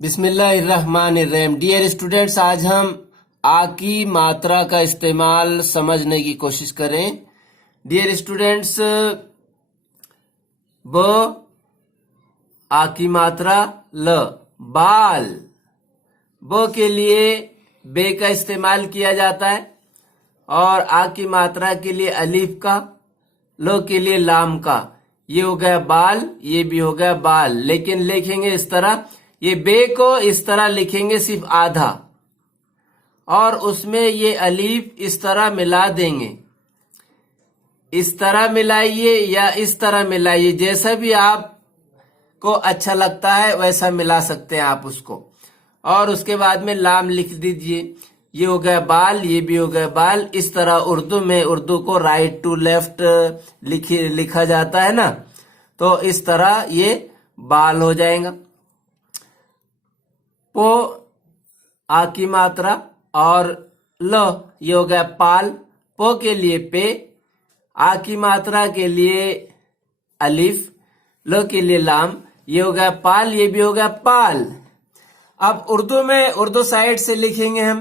बिस्मिल्लाहिर्रहमानिर्रहीम। Dear students, आज हम आ की मात्रा का इस्तेमाल समझने की कोशिश करें। डियर स्टूडेंट्स, ब आ की मात्रा ल, बाल। ब के लिए बे का इस्तेमाल किया जाता है और आ की मात्रा के लिए अलीफ का, लो के लिए लाम का। ये हो गया बाल, ये भी हो गया बाल। लेकिन लिखेंगे इस तरह, ये बे को इस तरह लिखेंगे सिर्फ आधा, और उसमें ये अलीफ इस तरह मिला देंगे। इस तरह मिलाइए या इस तरह मिलाइए, जैसा भी आपको अच्छा लगता है वैसा मिला सकते हैं आप उसको। और उसके बाद में लाम लिख दीजिए। ये हो गया बाल, ये भी हो गया बाल। इस तरह उर्दू में, उर्दू को राइट टू लेफ्ट लिखा जाता है ना, तो इस तरह ये बाल हो जाएगा। पो आ की मात्रा और ल, ये हो गया पाल। पो के लिए पे, आ की मात्रा के लिए अलिफ, लो के लिए लाम। ये हो गया पाल, ये भी हो गया पाल। अब उर्दू में, उर्दू साइड से लिखेंगे हम,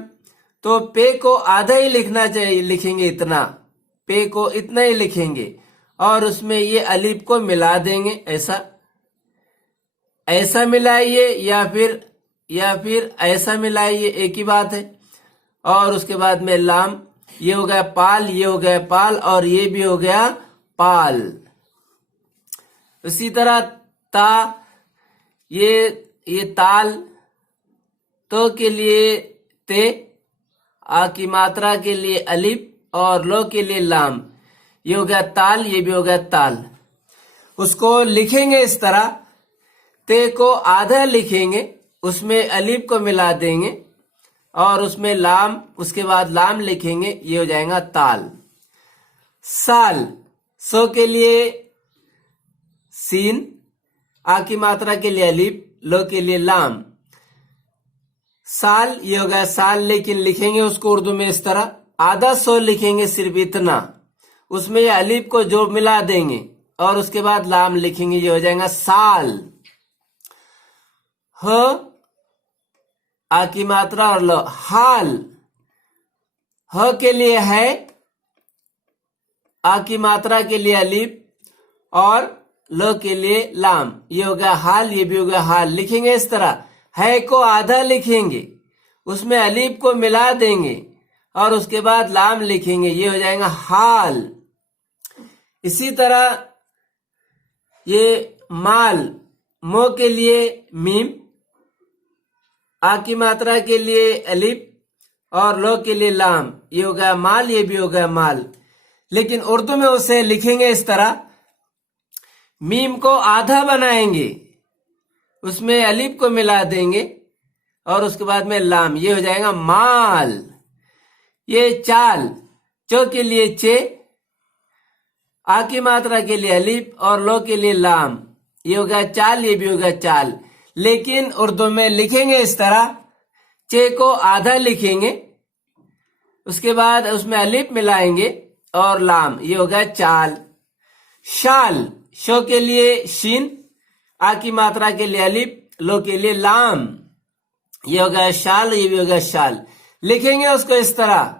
तो पे को आधा ही लिखना चाहिए, लिखेंगे इतना, पे को इतना ही लिखेंगे और उसमें ये अलिफ को मिला देंगे। ऐसा ऐसा मिलाइए या फिर ऐसा मिलाइए, एक ही बात है। और उसके बाद में लाम, ये हो गया पाल, ये हो गया पाल, और ये भी हो गया पाल। इसी तरह ता, ये ताल। तो के लिए ते, आ की मात्रा के लिए अलिफ और लो के लिए लाम। ये हो गया ताल, ये भी हो गया ताल। उसको लिखेंगे इस तरह, ते को आधा लिखेंगे, उसमें अलिफ को मिला देंगे और उसमें लाम, उसके बाद लाम लिखेंगे, ये हो जाएगा ताल। साल, सो के लिए सीन, आ की मात्रा के लिए अलिफ, लो के लिए लाम। साल, ये हो गया साल। लेकिन लिखेंगे उसको उर्दू में इस तरह, आधा सो लिखेंगे, सिर्फ इतना, उसमें ये अलिफ को जो मिला देंगे और उसके बाद लाम लिखेंगे, ये हो जाएगा साल। ह, आ की मात्रा और लो, हाल। ह के लिए है, आ की मात्रा के लिए अलिफ और लो के लिए लाम। ये हो गया हाल, ये भी हो गया हाल। लिखेंगे इस तरह, है को आधा लिखेंगे, उसमें अलिफ को मिला देंगे और उसके बाद लाम लिखेंगे, ये हो जाएगा हाल। इसी तरह ये माल, मो के लिए मीम, आ की मात्रा के लिए अलिफ और लो के लिए लाम। ये हो गया माल, ये भी हो गया माल। लेकिन उर्दू में उसे लिखेंगे इस तरह, मीम को आधा बनाएंगे, उसमें अलिफ को मिला देंगे और उसके बाद में लाम, ये हो जाएगा माल। ये चाल, चो के लिए चे, आ की मात्रा के लिए अलिफ और लो के लिए लाम। ये हो गया चाल, ये भी हो गया चाल। लेकिन उर्दू में लिखेंगे इस तरह, चे को आधा लिखेंगे, उसके बाद उसमें अलिफ मिलाएंगे और लाम, ये हो गया चाल। शाल, शो के लिए शीन, आ की मात्रा के लिए अलिफ, लो के लिए लाम। ये हो गया शाल, ये भी हो गया शाल। लिखेंगे उसको इस तरह,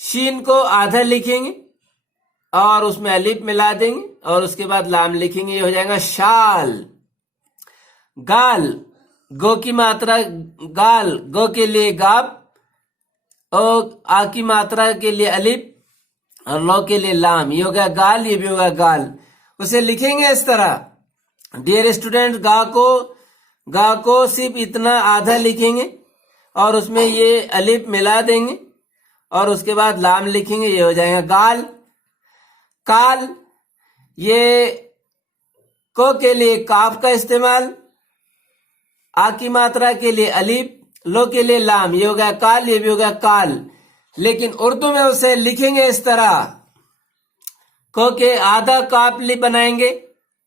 शीन को आधा लिखेंगे और उसमें अलिफ मिला देंगे और उसके बाद लाम लिखेंगे, ये हो जाएगा शाल। गाल, गो की मात्रा गाल, गो के लिए गाब और आ की मात्रा के लिए अलिफ और लो के लिए लाम। ये हो गया गाल, ये भी होगा गाल। उसे लिखेंगे इस तरह। डियर स्टूडेंट, गा को सिर्फ इतना आधा लिखेंगे और उसमें ये अलिफ मिला देंगे और उसके बाद लाम लिखेंगे, ये हो जाएगा गाल। काल, ये को के लिए काफ का इस्तेमाल, आ की मात्रा के लिए अलिफ, लो के लिए लाम। ये हो गया काल, ये भी हो गया काल। लेकिन उर्दू में उसे लिखेंगे इस तरह, को के आधा काफ बनाएंगे,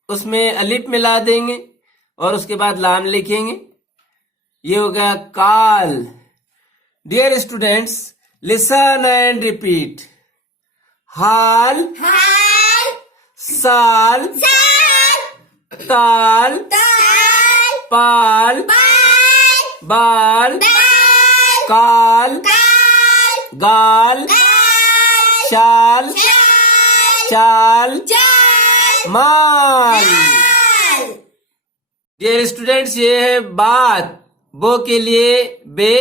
उसमें अलिफ मिला देंगे और उसके बाद लाम लिखेंगे, ये हो गया काल। Dear students, listen and repeat. हाल, साल, ताल, पाल बाल काल गाल शाल चाल माल। डियर स्टूडेंट्स, ये है बात। बो के लिए बे,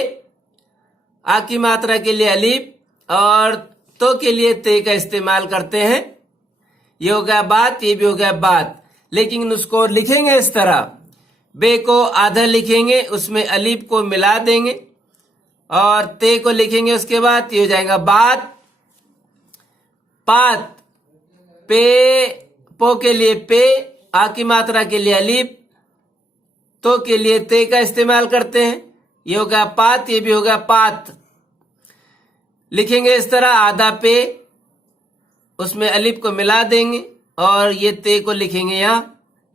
आ की मात्रा के लिए अलीफ और तो के लिए ते का इस्तेमाल करते हैं। ये हो गया बात, ये भी हो गया बात। लेकिन उसको लिखेंगे इस तरह, बे को आधा लिखेंगे, उसमें अलीफ को मिला देंगे और ते को लिखेंगे उसके बाद। ये हो जाएगा बात पात। पे पो के लिए पे, आ की मात्रा के लिए अलीफ, तो के लिए ते का इस्तेमाल करते हैं। ये हो गया पात, ये भी हो गया पात। लिखेंगे इस तरह, आधा पे, उसमें अलीफ को मिला देंगे और ये ते को लिखेंगे यहां।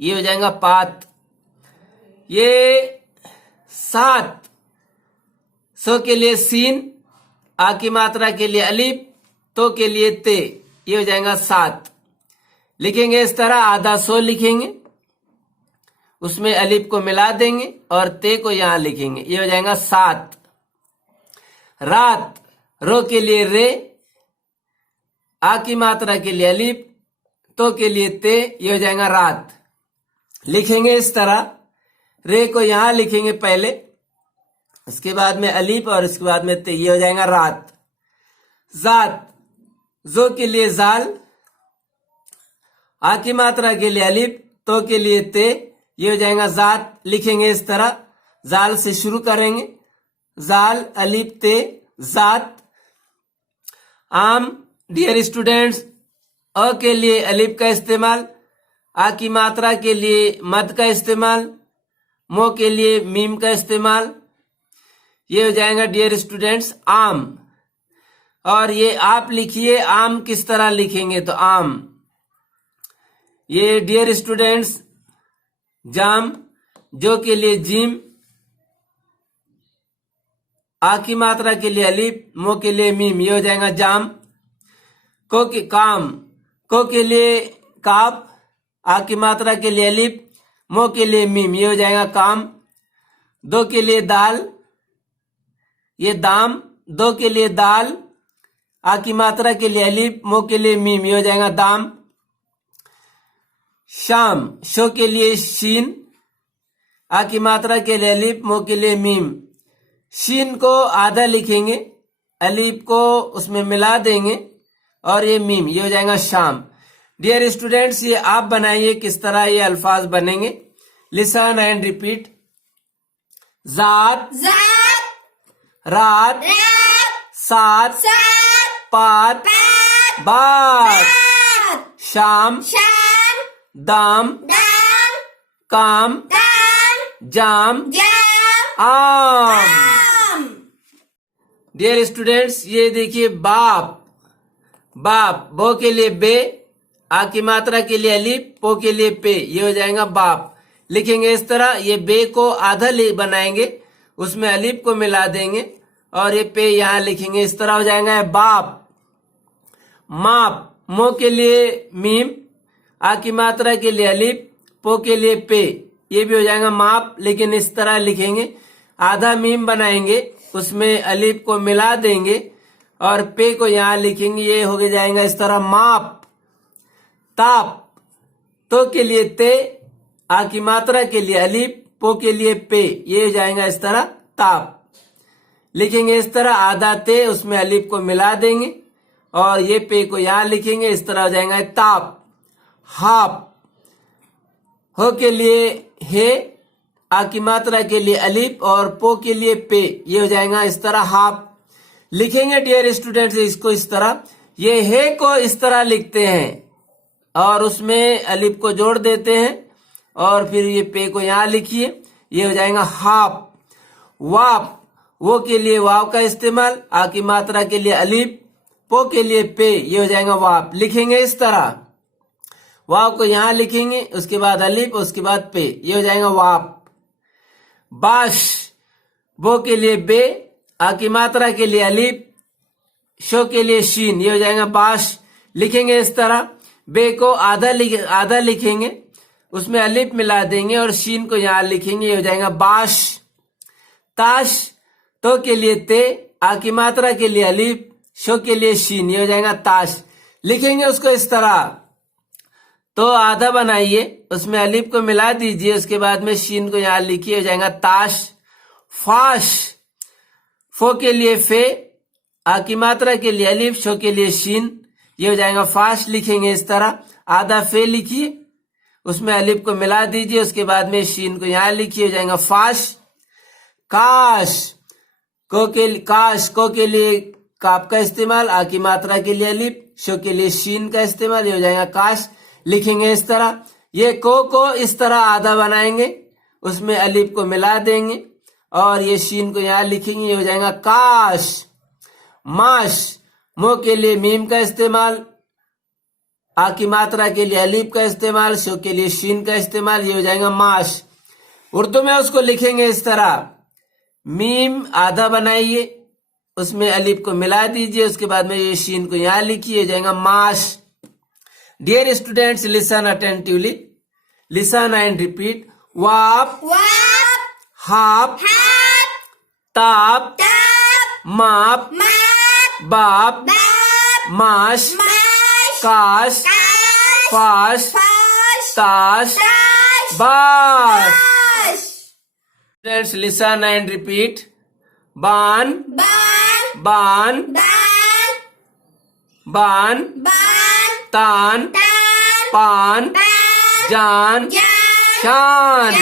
ये हो जाएगा पात। ये सात। सो के लिए सीन, आ की मात्रा के लिए अलीफ, तो के लिए ते। ये हो जाएगा सात। लिखेंगे इस तरह, आधा सो लिखेंगे, उसमें अलीफ को मिला देंगे और ते को यहां लिखेंगे। ये हो जाएगा सात। रात। रो के लिए रे, आ की मात्रा के लिए अलीफ, तो के लिए ते। ये हो जाएगा रात। लिखेंगे इस तरह, रे को यहां लिखेंगे पहले, इसके बाद में अलीफ और इसके बाद में ते। ये हो जाएगा रात। जात। जो के लिए जाल, आ की मात्रा के लिए अलीफ, तो के लिए ते। ये हो जाएगा जात। लिखेंगे इस तरह, जाल से शुरू करेंगे, जाल अलीफ ते जात। आम। डियर स्टूडेंट्स, अ के लिए अलीफ का इस्तेमाल, आ की मात्रा के लिए मद का इस्तेमाल, मो के लिए मीम का इस्तेमाल। ये हो जाएगा डियर स्टूडेंट्स आम। और ये आप लिखिए, आम किस तरह लिखेंगे तो आम। ये डियर स्टूडेंट्स जाम। जो के लिए जीम, आ की मात्रा के लिए अलीफ, मो के लिए मीम। ये हो जाएगा जाम। को के काम। को के लिए काफ, आ की मात्रा के लिए अलीफ, मो के लिए मीम। ये हो जाएगा काम। दो के लिए दाल, ये दाम। दो के लिए दाल, आ की मात्रा के लिए अलीफ, मो के लिए मीम। ये हो जाएगा दाम। शाम। शो के लिए शीन, आ की मात्रा के लिए अलीफ, मो के लिए मीम। शीन को आधा लिखेंगे, अलीफ को उसमें मिला देंगे और ये मीम। ये हो जाएगा शाम। डियर स्टूडेंट्स, ये आप बनाइए किस तरह ये अल्फाज बनेंगे। Listen and repeat. जात रात सात पात बात शाम दाम काम जाम आम। डियर स्टूडेंट्स, ये देखिए बाप। बाप। बो के लिए बे, आ की मात्रा के लिए अलीफ, पो के लिए पे। ये हो जाएगा बाप। लिखेंगे इस तरह, ये बे को आधा बनाएंगे, उसमें अलीफ को मिला देंगे और ये पे यहां लिखेंगे। इस तरह हो जाएगा बाप। माप। मो के लिए मीम, आ की मात्रा के लिए अलीफ, पो के लिए पे। ये भी हो जाएगा माप। लेकिन इस तरह लिखेंगे, आधा मीम बनाएंगे, उसमें अलीफ को मिला देंगे और पे को यहां लिखेंगे। ये हो जाएगा इस तरह माप। ताप। तो के लिए ते, आ की मात्रा के लिए अलीफ, पो के लिए पे। ये हो जाएगा इस तरह ताप। लिखेंगे इस तरह, आधा ते, उसमें अलीफ को मिला देंगे और ये पे को यहां लिखेंगे। इस तरह हो जाएगा ताप। हाप। हो के लिए हे, आ की मात्रा के लिए अलीफ और पो के लिए पे। ये हो जाएगा इस तरह हाप। लिखेंगे डियर स्टूडेंट्स इसको इस तरह, ये हे को इस तरह लिखते हैं और उसमें अलीफ को जोड़ देते हैं और फिर ये पे को यहां लिखिए। ये हो जाएगा हाप। वाप। वो के लिए वाव का इस्तेमाल, आ की मात्रा के लिए अलीफ, पो के लिए पे। ये हो जाएगा वाप। लिखेंगे इस तरह, वाव को यहां लिखेंगे, उसके बाद अलीफ, उसके बाद पे। ये हो जाएगा वाप। बाश। बो के लिए बे, आ की मात्रा के लिए अलीफ, शो के लिए शीन। ये हो जाएगा बाश। लिखेंगे इस तरह, बे को आधा लिखेंगे, उसमें अलिफ मिला देंगे और शीन को यहां लिखेंगे, ये हो जाएगा बाश। ताश, तो के लिए ते, आ की मात्रा के लिए अलिफ, शो के लिए शीन, ये हो जाएगा ताश। लिखेंगे उसको इस तरह, तो आधा बनाइए, उसमें अलिफ को मिला दीजिए, उसके बाद में शीन को यहां लिखिए, हो जाएगा ताश। फाश, फो के लिए फे, आ की मात्रा के लिए अलिफ, शो के लिए शीन, ये हो जाएगा फाश। लिखेंगे इस तरह, आधा फे लिखिए, उसमें अलिफ को मिला दीजिए, उसके बाद में शीन को यहां लिखिए, हो जाएगा फाश। काश, काश, को के लिए काफ का इस्तेमाल, आ की मात्रा के लिए अलिफ, शो के लिए शीन का इस्तेमाल, ये हो जाएगा काश। लिखेंगे इस तरह, ये को इस तरह आधा बनाएंगे, उसमें अलिफ को मिला देंगे और ये शीन को यहां लिखेंगे, ये हो जाएगा काश। माश, मो के लिए मीम का इस्तेमाल, आ की मात्रा के लिए अलिफ का इस्तेमाल, शो के लिए शीन का इस्तेमाल, ये हो जाएगा माश। उर्दू में उसको लिखेंगे इस तरह, मीम आधा बनाइए, उसमें अलिफ को मिला दीजिए, उसके बाद में ये शीन को यहां लिखिए, हो जाएगा माश। Dear students, listen attentively, listen and repeat. वाप, हाप, ताप, माप, बाप, माश, काश, फाश, ताश, बाश। Students, listen and repeat. बान, बान, बान, तान, पान, जान, शान।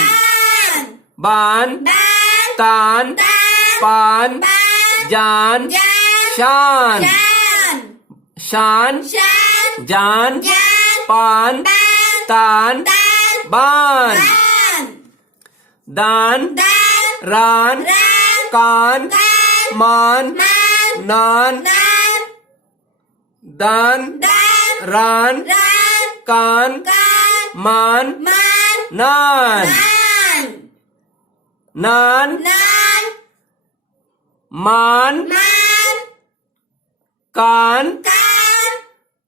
बान, तान, पान, जान, शान। शान, जान, पान, तान, बान। दान, रान, कान, मान, नान। दान, रान, कान, मान, नान। नान, मान, कान,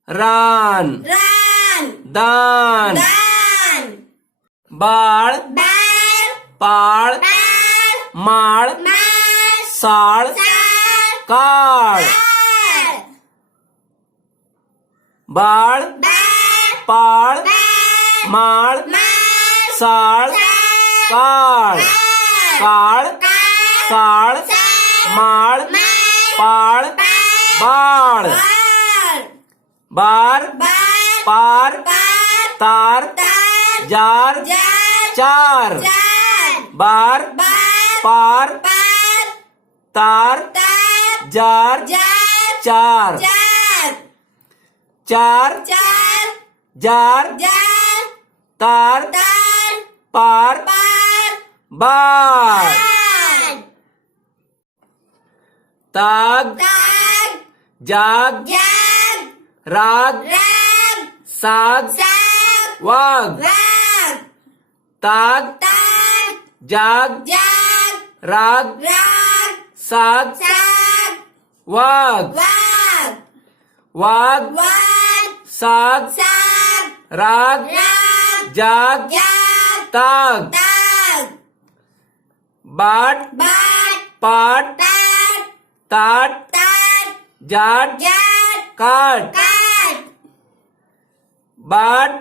रान। दान, बाड़, पाड़, माड़, साड़, काड़। बाड़, पाड़, माड़, साड़, काड़। काड़, साड़, माड़, पाड़, बाड़। बार, पार, तार, जार, चार। बार, पार, तार, जार, चार। चार, जार, तार, पार, बार। ताग, जाग, राग, साग, वाग। ताग, जाग, राग, साग, वाग। वाग, साग, राग, जाग, ताग। बाट, पाट, ताट, जाट, काट। बाट,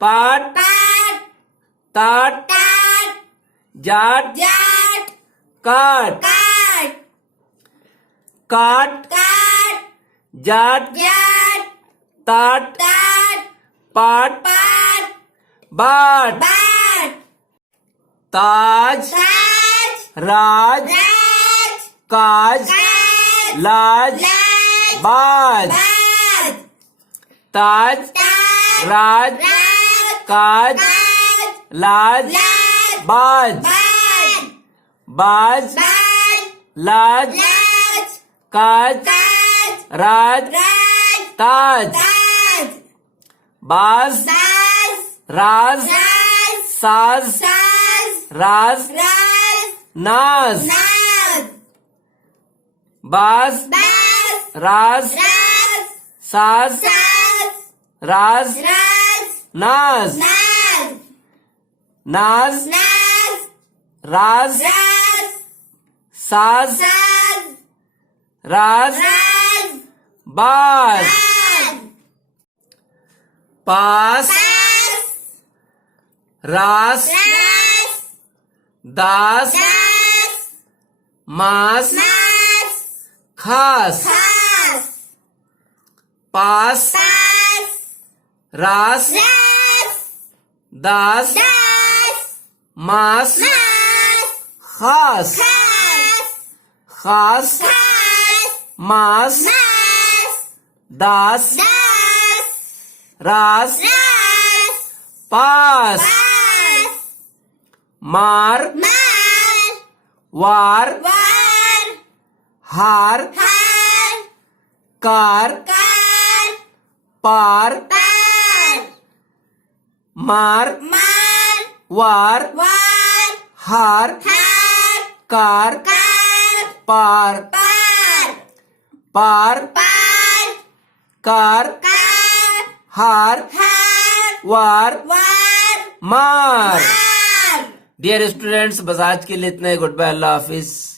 पाट, ताट, जाट, काट। काट, जाट, ताट, पाट, बाट। ताज, राज, काज, लाज, बाज। ताज, राज, काज, लाज, बाज। बाज, लाज, काज, राज, ताज। बाज, राज, साज, राज, नाज। बाज, राज, साज, राज, नाज। नाज, नाज, राज, राज, साज, साज, राज, राज, बाज, बाज, पास, पास, रास, रास, दास, दास, मास, मास, खास, खास, पास, पास, रास, रास, दास, दास, मास, मास, खास, खास, खास, खास, मास, मास, दास, दास, रास, रास, पास, पास, मार, मार, वार, वार, हार, हार, कार, कार, पार, पार, मार, मार, वार, वार, हार, हार, कार, कार, पार, पार, पार, पार, कार, कार, हार, हार, वार, वार, मार। मार। डियर स्टूडेंट्स, बस आज के लिए इतना ही। गुड बाय, अल्लाह हाफिज।